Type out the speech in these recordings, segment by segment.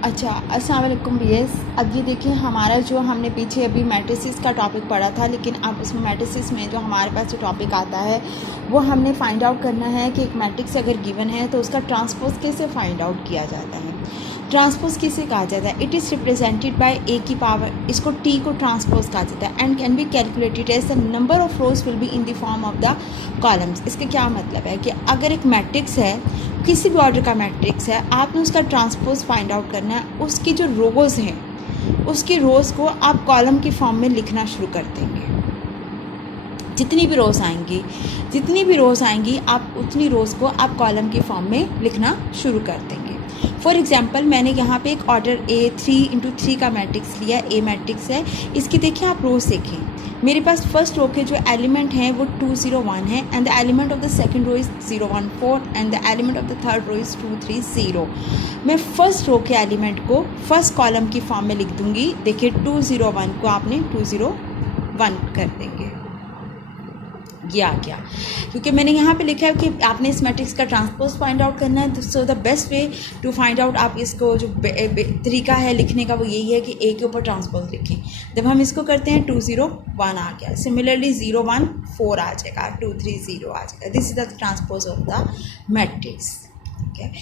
अच्छा, अस्सलाम वालेकुम व्यूअर्स। अब ये देखिए हमारा जो हमने पीछे अभी मैट्रिसेस का टॉपिक पढ़ा था, लेकिन अब इसमें मैट्रिसेस में जो हमारे पास जो टॉपिक आता है वो हमने फाइंड आउट करना है कि एक मैट्रिक्स अगर गिवन है तो उसका ट्रांसपोज कैसे फाइंड आउट किया जाता है। ट्रांसपोज किसे कहा जाता है? It is represented by A की पावर, इसको टी को ट्रांसपोज कहा जाता है and can be calculated as the number of rows will be in the form of the columns. इसका क्या मतलब है कि अगर एक मैट्रिक्स है, किसी भी ऑर्डर का मैट्रिक्स है, आपने उसका ट्रांसपोज फाइंड आउट करना है। उसकी जो रोज हैं उसकी रोज़ को आप कॉलम की फॉर्म में लिखना शुरू कर देंगे। जितनी भी रोज़ आएंगी आप उतनी रोज़ को आप कॉलम की फॉर्म में लिखना शुरू कर देंगे। फॉर एग्जांपल मैंने यहाँ पे एक ऑर्डर A3×3 का मैट्रिक्स लिया, ए मैट्रिक्स है। इसकी देखिए आप रोज़ देखें, मेरे पास फर्स्ट रो के जो एलिमेंट हैं वो 201 है and the element of the second row is 014 and the element of the third row is 230। मैं फर्स्ट रो के एलिमेंट को फर्स्ट कॉलम की फॉर्म में लिख दूंगी। देखिए 201 को आपने 201 कर देंगे, ये आ गया, क्योंकि मैंने यहाँ पे लिखा है कि आपने इस मैट्रिक्स का ट्रांसपोज फाइंड आउट करना है। So the best way to find out, आप इसको जो तरीका है लिखने का वो यही है कि ए के ऊपर ट्रांसपोज लिखें। जब हम इसको करते हैं 201 आ गया, सिमिलरली 014 आ जाएगा, 230 आ जाएगा। This is the transpose of the matrix. ठीक है,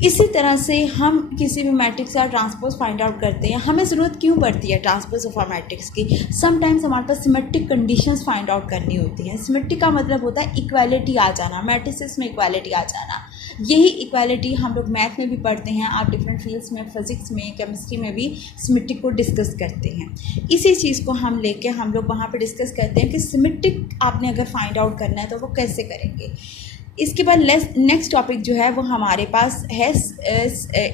इसी तरह से हम किसी भी मैट्रिक्स का ट्रांसपोज फाइंड आउट करते हैं। हमें ज़रूरत क्यों पड़ती है ट्रांसपोज ऑफ अ मैट्रिक्स की? समटाइम्स हमारे पास सिमेट्रिक कंडीशंस फाइंड आउट करनी होती हैं। सिमेट्रिक का मतलब होता है इक्वालिटी आ जाना, मैट्रिसेस में इक्वालिटी आ जाना। यही इक्वालिटी हम लोग मैथ में भी पढ़ते हैं, आप डिफरेंट फील्ड्स में, फिजिक्स में, केमिस्ट्री में भी सिमेट्रिक को डिस्कस करते हैं। इसी चीज़ को हम लेके हम लोग वहाँ पर डिस्कस करते हैं कि सिमेट्रिक आपने अगर फाइंड आउट करना है तो वो कैसे करेंगे। इसके बाद नेक्स्ट टॉपिक जो है वो हमारे पास है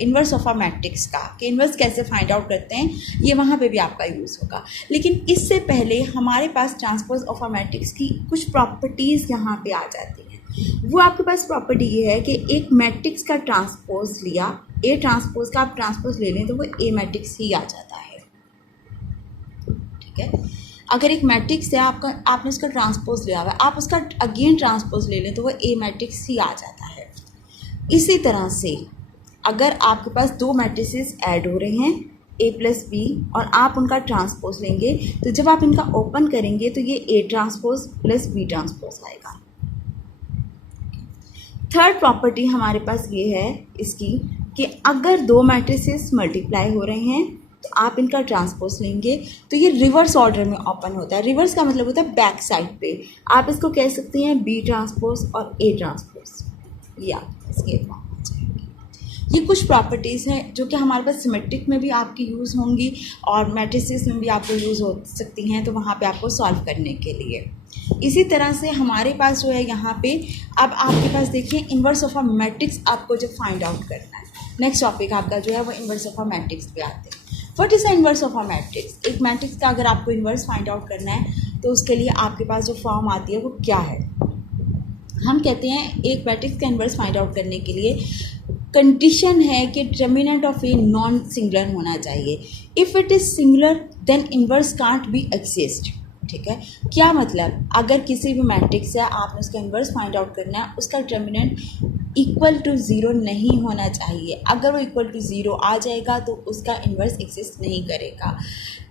इन्वर्स ऑफ अ मैट्रिक्स का, कि इन्वर्स कैसे फाइंड आउट करते हैं, ये वहाँ पे भी आपका यूज़ होगा। लेकिन इससे पहले हमारे पास ट्रांसपोज ऑफ अ मैट्रिक्स की कुछ प्रॉपर्टीज़ यहाँ पे आ जाती हैं। वो आपके पास प्रॉपर्टी ये है कि एक मैट्रिक्स का ट्रांसपोज लिया, ए ट्रांसपोज का आप ट्रांसपोज ले लें तो वो ए मैट्रिक्स ही आ जाता है। ठीक है, अगर एक मैट्रिक्स है आपने उसका ट्रांसपोज लिया हुआ है, आप उसका अगेन ट्रांसपोज ले लें तो वो ए मैट्रिक्स ही आ जाता है। इसी तरह से अगर आपके पास दो मैट्रिसेस ऐड हो रहे हैं A+B और आप उनका ट्रांसपोज लेंगे तो जब आप इनका ओपन करेंगे तो ये A transpose plus B transpose आएगा। थर्ड प्रॉपर्टी हमारे पास ये है इसकी कि अगर दो मैट्रिसेस मल्टीप्लाई हो रहे हैं तो आप इनका ट्रांसपोज लेंगे तो ये रिवर्स ऑर्डर में ओपन होता है। रिवर्स का मतलब होता है बैक साइड पे। आप इसको कह सकते हैं B ट्रांसपोज और A ट्रांसपोज, या इसके फॉर्म आ जाएंगे। ये कुछ प्रॉपर्टीज़ हैं जो कि हमारे पास सिमेट्रिक में भी आपकी यूज़ होंगी और मैट्रिसेस में भी आपको यूज़ हो सकती हैं, तो वहाँ पे आपको सॉल्व करने के लिए। इसी तरह से हमारे पास जो है यहाँ पे अब आपके पास देखिए इन्वर्स ऑफ अ मैट्रिक्स आपको जब फाइंड आउट करना है, नेक्स्ट टॉपिक आपका जो है वो इन्वर्स ऑफ अ मैट्रिक्स पे आते हैं। What is the inverse of a matrix? एक मैट्रिक्स का अगर आपको इन्वर्स फाइंड आउट करना है तो उसके लिए आपके पास जो फॉर्म आती है वो क्या है? हम कहते हैं एक मैट्रिक्स का इन्वर्स फाइंड आउट करने के लिए कंडीशन है कि determinant of A non singular होना चाहिए। If it is singular then inverse can't be exist. ठीक है, क्या मतलब? अगर किसी भी मैट्रिक्स है आपने उसका इन्वर्स फाइंड आउट करना है, उसका डिटर्मिनेंट इक्वल टू 0 नहीं होना चाहिए। अगर वो इक्वल टू 0 आ जाएगा तो उसका इन्वर्स एग्जिस्ट नहीं करेगा।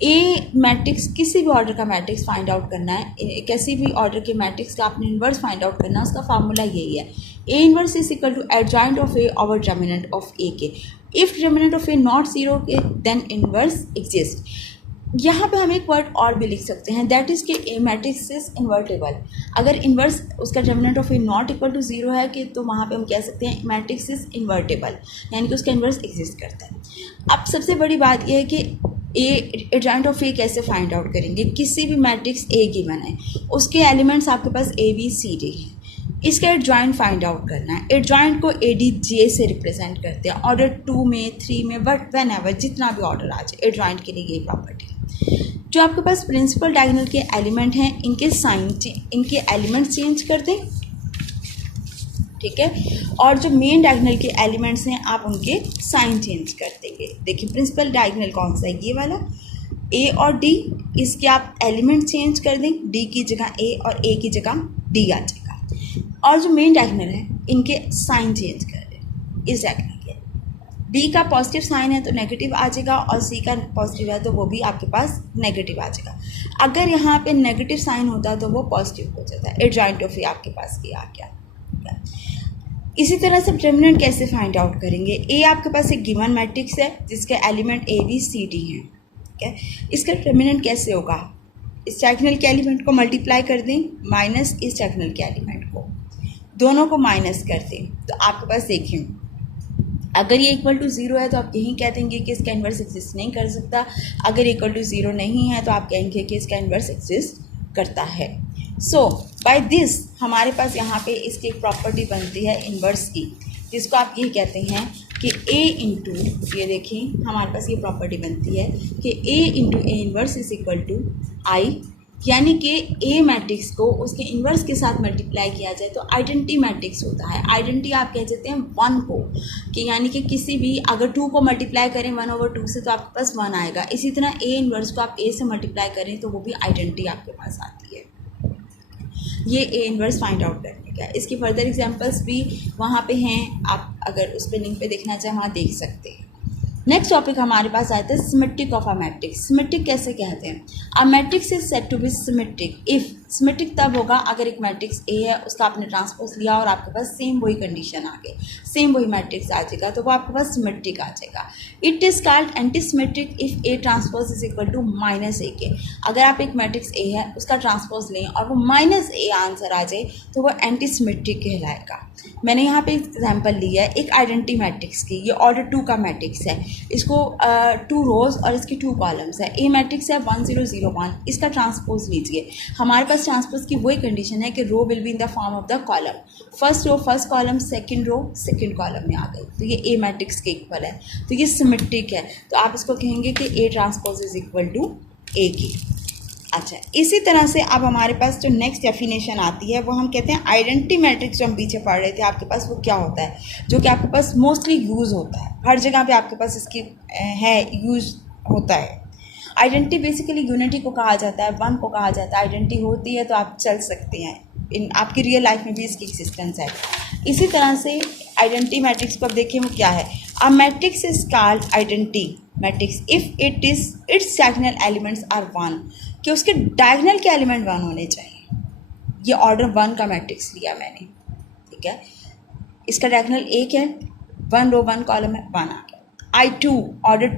ए मैट्रिक्स, किसी भी ऑर्डर का मैट्रिक्स फाइंड आउट करना है, किसी भी ऑर्डर के मैट्रिक्स का आपने इन्वर्स फाइंड आउट करना है, उसका फार्मूला यही है, A inverse is equal to adjoint of A over determinant of A के। If determinant of A not 0 के देन इन्वर्स एग्जिस्ट। यहाँ पे हम एक वर्ड और भी लिख सकते हैं, दैट इज़ कि ए मैट्रिक्स इज इन्वर्टेबल। अगर इन्वर्स उसका determinant of A not equal to 0 है कि तो वहाँ पे हम कह सकते हैं मैट्रिक्स इज इन्वर्टेबल, यानी कि उसका इन्वर्स एग्जिस्ट करता है। अब सबसे बड़ी बात यह है कि ए एडजॉइंट ऑफ ए कैसे फाइंड आउट करेंगे? किसी भी मैट्रिक्स ए गिवन है, उसके एलिमेंट्स आपके पास ABCD हैं, इसका एडजॉइंट फाइंड आउट करना है। एडजॉइंट को ADJ से रिप्रेजेंट करते हैं, ऑर्डर 2 में, 3 में, बट वेन एवर जितना भी ऑर्डर आ जाए, एडजॉइंट के लिए यही प्रॉपर्टी। जो आपके पास प्रिंसिपल डायगोनल के एलिमेंट हैं इनके इनके एलिमेंट चेंज कर दें। ठीक है, और जो मेन डायगोनल के एलिमेंट्स हैं आप उनके साइन चेंज कर देंगे। देखिए प्रिंसिपल डायगोनल कौन सा है? ये वाला A और D, इसके आप एलिमेंट चेंज कर दें, D की जगह A और A की जगह D आ जाएगा। और जो मेन डायगोनल है इनके साइन चेंज कर दें, इस डायगोनल के डी का पॉजिटिव साइन है तो नेगेटिव आ जाएगा, और सी का पॉजिटिव है तो वो भी आपके पास नेगेटिव आ जाएगा। अगर यहाँ पे नेगेटिव साइन होता है तो वो पॉजिटिव हो जाता है। एडजॉइंट ऑफ ए आपके पास ये आ गया। इसी तरह से डिटरमिनेंट कैसे फाइंड आउट करेंगे? ए आपके पास एक गिवन मैट्रिक्स है जिसके element A B C D हैं, ठीक है। इसका डिटरमिनेंट कैसे होगा? इस डायगोनल के एलिमेंट को मल्टीप्लाई कर दें माइनस इस डायगोनल के एलिमेंट को, दोनों को माइनस कर दें तो आपके पास देखें, अगर ये इक्वल टू ज़ीरो है तो आप यहीं कह देंगे कि इसका इन्वर्स एग्जिस्ट नहीं कर सकता। अगर इक्वल टू ज़ीरो नहीं है तो आप कहेंगे कि इसका इन्वर्स एग्जिस्ट करता है। सो बाय दिस हमारे पास यहाँ पे इसकी एक प्रॉपर्टी बनती है इन्वर्स की, जिसको आप ये कहते हैं कि A इंटू, ये देखिए हमारे पास ये प्रॉपर्टी बनती है कि A into A inverse is equal to I, यानी कि ए मैट्रिक्स को उसके इन्वर्स के साथ मल्टीप्लाई किया जाए तो आइडेंटिटी मैट्रिक्स होता है। आइडेंटिटी आप कह देते हैं वन को, कि यानी कि किसी भी अगर टू को मल्टीप्लाई करें 1/2 से तो आपके पास 1 आएगा। इसी तरह ए इन्वर्स को आप ए से मल्टीप्लाई करें तो वो भी आइडेंटिटी आपके पास आती है। ये ए इन्वर्स फाइंड आउट करने का। इसकी फर्दर एग्जांपल्स भी वहाँ पे हैं, आप अगर उस पे लिंक पे देखना चाहें वहाँ देख सकते हैं। नेक्स्ट टॉपिक हमारे पास आता है symmetric of a matrix. Symmetric कैसे कहते हैं? A matrix is said to be symmetric if, symmetric तब होगा अगर एक मैट्रिक्स ए है, उसका आपने ट्रांसपोज लिया और आपके पास सेम वही कंडीशन आ गई, सेम वही मैट्रिक्स आ जाएगा तो वो आपके पास सिमेट्रिक आ जाएगा। It is called anti symmetric if A transpose is equal to minus A के। अगर आप एक मैट्रिक्स ए है उसका ट्रांसपोज लें और वो माइनस ए आंसर आ जाए तो वो एंटी सिमेट्रिक कहलाएगा। मैंने यहाँ पे एग्जांपल लिया है एक आइडेंटिटी मैट्रिक्स की, ये ऑर्डर 2 का मैट्रिक्स है, इसको 2 रोज और इसकी 2 कॉलम्स है। ए मैट्रिक्स है 1 0 0 1, इसका ट्रांसपोज लीजिए। हमारे पास ट्रांसपोज की वही कंडीशन है कि row will be in the form of the column, first row first column, second row second column में आ गई, तो ये ए मैट्रिक्स के इक्वल है, तो ये सिमेट्रिक है। तो आप इसको कहेंगे कि A transpose is equal to A की। अच्छा, इसी तरह से अब हमारे पास जो नेक्स्ट डेफिनेशन आती है वो हम कहते हैं आइडेंटिटी मैट्रिक्स। जो हम पीछे पढ़ रहे थे आपके पास वो क्या होता है, जो कि आपके पास मोस्टली यूज़ होता है, हर जगह पे आपके पास इसकी है यूज़ होता है। आइडेंटिटी बेसिकली यूनिटी को कहा जाता है, वन को कहा जाता है। आइडेंटिटी होती है तो आप चल सकते हैं, इन आपकी रियल लाइफ में भी इसकी एक्सिस्टेंस है। इसी तरह से आइडेंटिटी मैट्रिक्स को अब देखें वो क्या है। A matrix is called identity matrix if its diagonal elements are 1, कि उसके डायगोनल के एलिमेंट 1 होने चाहिए। ये ऑर्डर 1 का मैट्रिक्स लिया मैंने, ठीक है। इसका डायगोनल 1 है, 1 रो 1 कॉलम है, 1 आ गया। I2 ऑर्डर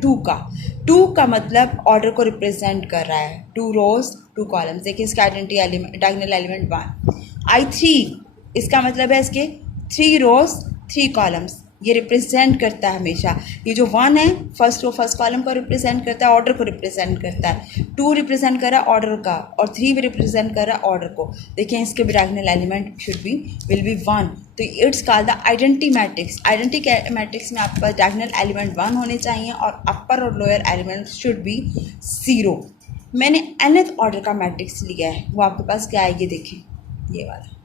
2 का मतलब ऑर्डर को रिप्रेजेंट कर रहा है, 2 रोज 2 कॉलम्स। देखिए इसका identity element diagonal element 1। I3 इसका मतलब है इसके 3 रोज 3 कॉलम्स, ये रिप्रेजेंट करता है हमेशा। ये जो 1 है फर्स्ट रो फर्स्ट कॉलम को रिप्रेजेंट करता है, ऑर्डर को रिप्रेजेंट करता है। 2 रिप्रेजेंट कर रहा है ऑर्डर का और 3 भी रिप्रेजेंट कर रहा है ऑर्डर को। देखिए इसके भी डायगोनल एलिमेंट विल बी 1, तो it's called the identity matrix. Identity matrix में आपके पास डायगोनल एलिमेंट 1 होने चाहिए और अपर और लोअर एलिमेंट शुड बी 0। मैंने nth ऑर्डर का मैट्रिक्स लिया है, वो आपके पास क्या है ये देखें, ये वाला।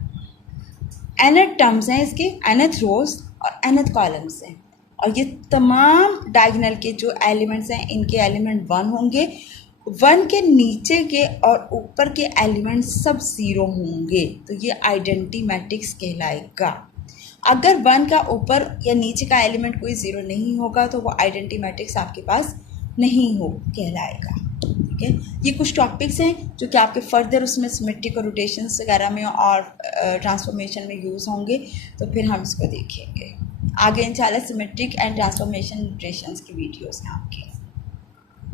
nth टर्म्स हैं इसके, nth रोज और nth कॉलम्स हैं, और ये तमाम डायगोनल के जो एलिमेंट्स हैं इनके एलिमेंट 1 होंगे। 1 के नीचे के और ऊपर के एलिमेंट सब 0 होंगे, तो ये आइडेंटिटी मैट्रिक्स कहलाएगा। अगर 1 का ऊपर या नीचे का एलिमेंट कोई 0 नहीं होगा तो वो आइडेंटिटी मैट्रिक्स आपके पास नहीं हो कहलाएगा, ठीक है। ये कुछ टॉपिक्स हैं जो कि आपके फर्दर उसमें सिमेट्रिक और रोटेशंस वगैरह में और ट्रांसफॉर्मेशन में यूज़ होंगे, तो फिर हम इसको देखेंगे आगे इंशाल्लाह। सिमेट्रिक एंड ट्रांसफॉर्मेशन रोटेशंस की वीडियोस हैं आपके।